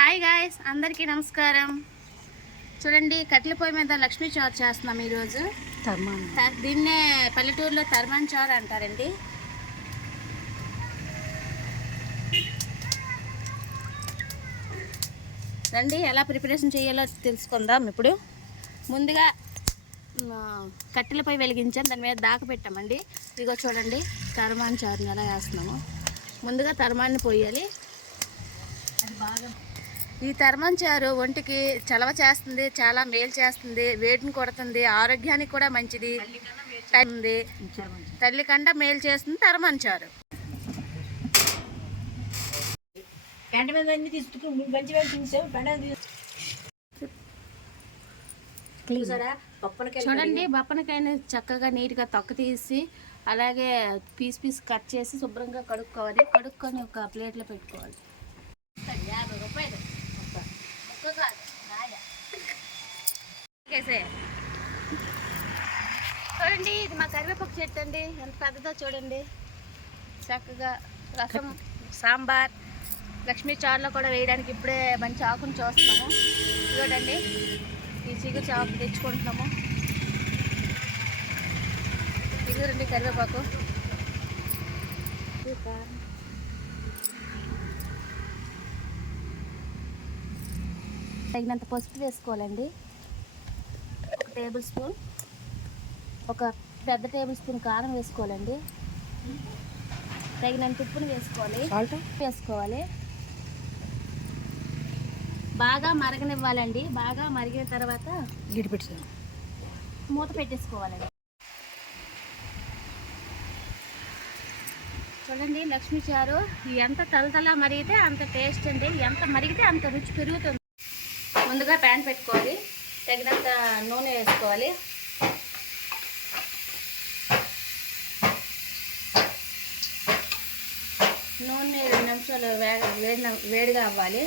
Hi guys, అందరికీ నమస్కారం. చూడండి, కట్టెల పొయ్యి మీద లక్ష్మీ చారు చేస్తున్నాం ఈరోజు. దీన్నే పల్లెటూరులో తర్మాన్ చారు అంటారండి. రండి, ఎలా ప్రిపరేషన్ చేయాలో తెలుసుకుందాం. ఇప్పుడు ముందుగా కట్టెల పొయ్యి వెలిగించాం, దాని మీద దాక పెట్టామండి. ఇదిగో చూడండి, తర్మాన్ చారుని ఎలా వేస్తున్నాము. ముందుగా తర్మాన్ని పోయాలి. అది బాగా ఈ తర్మాన్ చారు ఒంటికి చలవ చేస్తుంది, చాలా మేలు చేస్తుంది, వేడిని కొడుతుంది, ఆరోగ్యానికి కూడా మంచిది. తల్లి కంటే మేలు చేస్తుంది తర్మాన్ చారు. చూడండి, బప్పనకాయని చక్కగా నీట్గా తొక్క తీసి అలాగే పీస్ కట్ చేసి శుభ్రంగా కడుక్కోవాలి. కడుక్కొని ఒక ప్లేట్లో పెట్టుకోవాలి. 50 రూపాయలు చూడండి, ఇది మా కరివేపాకు చెట్టు అండి. ఎంత పెద్దదో చూడండి. చక్కగా రసం, సాంబార్, లక్ష్మీ చారులో కూడా వేయడానికి ఇప్పుడే మంచి ఆకును చూస్తున్నాము. చూడండి, ఈ చిగురు చాకు తెచ్చుకుంటున్నాము. చిగురండి కరివేపాకు. తగినంత పసుపు వేసుకోవాలండి. 1 టేబుల్ స్పూన్, ఒక పెద్ద టేబుల్ స్పూన్ కారం వేసుకోవాలండి. తగినంత ఉప్పును వేసుకోవాలి. బాగా మరగనివ్వాలండి. బాగా మరిగిన తర్వాత మూత పెట్టేసుకోవాలండి. చూడండి, లక్ష్మీ చారు ఎంత తలతలా మరిగితే అంత టేస్ట్ అండి. ఎంత మరిగితే అంత రుచి పెరుగుతుంది. ముందుగా ప్యాన్ పెట్టుకోవాలి. తగినంత నూనె వేసుకోవాలి. నూనె 2 నిమిషాలు వేడిగా అవ్వాలి.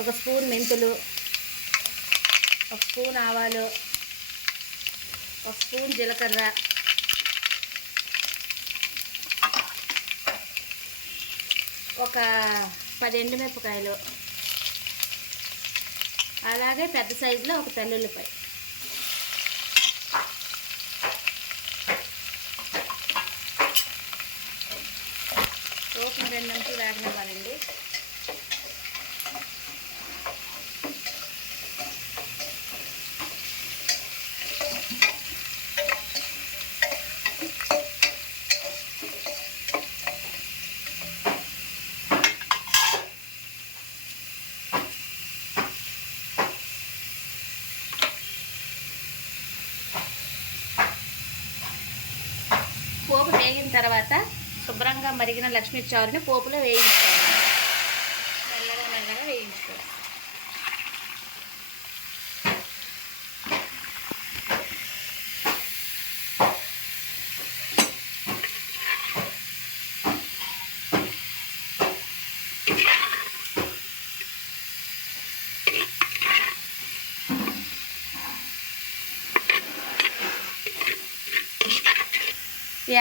ఒక స్పూన్ మెంతులు, 1 స్పూన్ ఆవాలు, 1 స్పూన్ జీలకర్ర, ఒక 10 ఎండుమిరపకాయలు, అలాగే పెద్ద సైజులో ఒక తెల్లుల్లిపాయ. పోపును 2 నిమిషాలు వేగనివ్వాలండి. పోపు వేగిన తర్వాత శుభ్రంగా మరిగిన లక్ష్మీ చారుని పోపులో వేయించుకోవాలి. మెల్లగా వేయించుకోవాలి.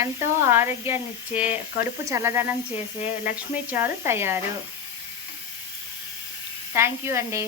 ఎంతో ఆరోగ్యాన్ని ఇచ్చే, కడుపు చల్లదనం చేసే లక్ష్మీ చారు తయారు. థ్యాంక్ యూ అండి.